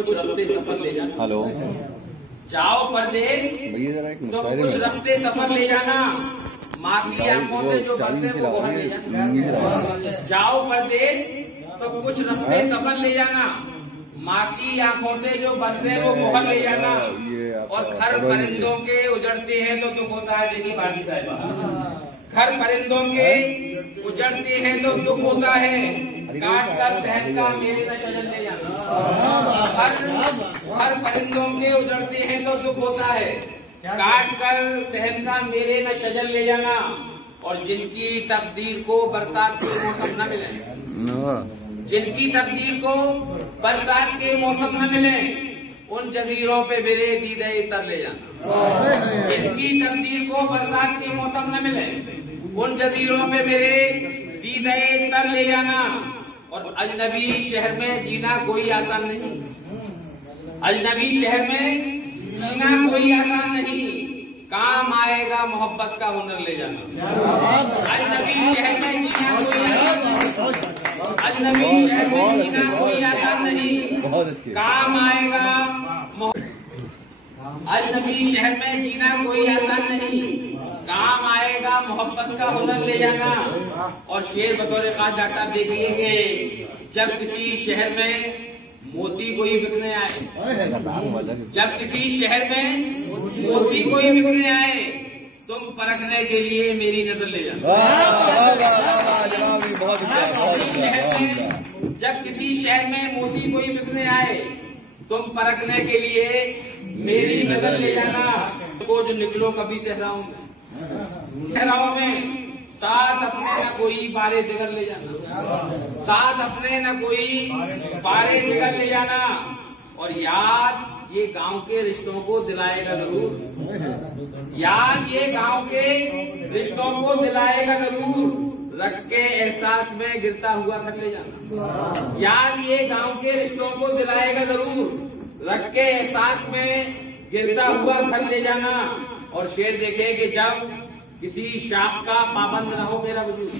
कुछ रफ्ते सफर ले जाना। हेलो, जाओ परदेश भैया जरा एक तो मुशायरे कुछ में रफ्ते सफर ले जाना, माँ की आंखों से जो बरसे वो गोहर ले जाना। जाओ परदेश तो कुछ रफ्ते सफर ले जाना, माँ की आंखों से जो बरसे वो गोहर ले जाना। और घर परिंदों के उजड़ते हैं तो दुख होता है। देखिए भारती साहिबा, घर परिंदों के उजड़ते हैं तो दुख होता है, काट कर शहद का मेरे न शजर ले जाना। हर परिंदों के उजड़ते हैं तो दुख होता है, काट कर शहद का मेरे न शजर ले जाना। और जिनकी तकदीर को बरसात के मौसम न मिले, जिनकी तकदीर को बरसात के मौसम न मिले, उन जजीरों पे मेरे दीदे तर ले जाना। जिनकी तकदीर को बरसात के मौसम न मिले, उन जजीरों पे मेरे दीदे तर ले जाना। और अजनबी शहर में जीना कोई आसान नहीं, अजनबी शहर में जीना कोई आसान नहीं, काम आएगा मोहब्बत का हुनर ले जाना। अजनबी शहर में जीना कोई अजनबी शहर में जीना कोई आसान नहीं, काम आएगा। अजनबी शहर में जीना कोई आसान नहीं, काम आएगा मोहब्बत का हुनर ले जाना। और शेर बतौर खास डॉक्टर साहब देखिए कि जब किसी शहर में मोती कोई बिकने आए, जब किसी शहर में मोती कोई बिकने आए, तुम परखने के लिए मेरी नजर ले जाना। जब किसी शहर में मोती कोई बिकने आए, तुम परखने के लिए मेरी नजर ले जाना। तो जो निकलो कभी सहराओं में साथ अपने न कोई बारे दिगर ले जाना, साथ अपने न कोई बारे दिगर ले जाना। और याद ये गांव के रिश्तों को दिलाएगा जरूर, याद ये गांव के रिश्तों को दिलाएगा जरूर, रख के एहसास में गिरता हुआ घर ले जाना। याद ये गांव के रिश्तों को दिलाएगा जरूर, रख के एहसास में गिरता हुआ घर ले जाना। और शेर देखे कि जब किसी शाख का पाबंद न हो मेरा वजूद,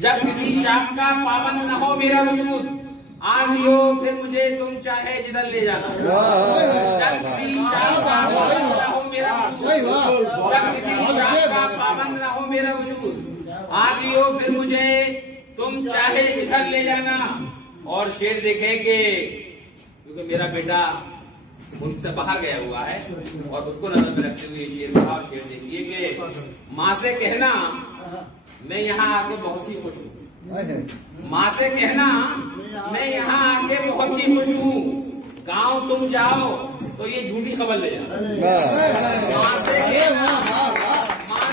जब किसी शाख का पाबंद न हो मेरा वजूद, आंधियो फिर मुझे तुम चाहे जिधर ले जाना। जब किसी शाख का पाबंद न हो मेरा वजूद, जब किसी शाख का पाबंद न हो मेरा वजूद, आंधियो फिर मुझे तुम चाहे जिधर ले जाना। और शेर देखे कि क्योंकि मेरा बेटा मुल्क से बाहर गया हुआ है और उसको नजर में रखते हुए शेर कहा। और शेर देखिए कि माँ से कहना मैं यहाँ आके बहुत ही खुश हूँ, माँ से कहना मैं यहाँ आके बहुत ही खुश हूँ, गाँव तुम जाओ तो ये झूठी खबर ले जाओ। माँ से कहना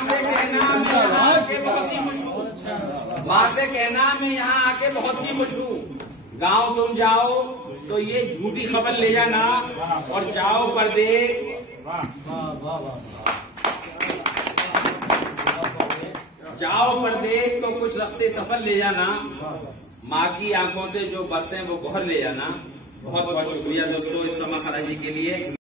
मैं यहाँ आके बहुत ही खुश हूँ, माँ से कहना मैं यहाँ आके बहुत ही खुश हूँ, गाँव तुम जाओ तो ये झूठी खबर ले जाना। और जाओ परदेश, जाओ परदेश तो कुछ रफ्ते सफर ले जाना, माँ की आंखों से जो बरसे वो गोहर ले जाना। बहुत बहुत शुक्रिया दोस्तों इस तमा खराजी के लिए।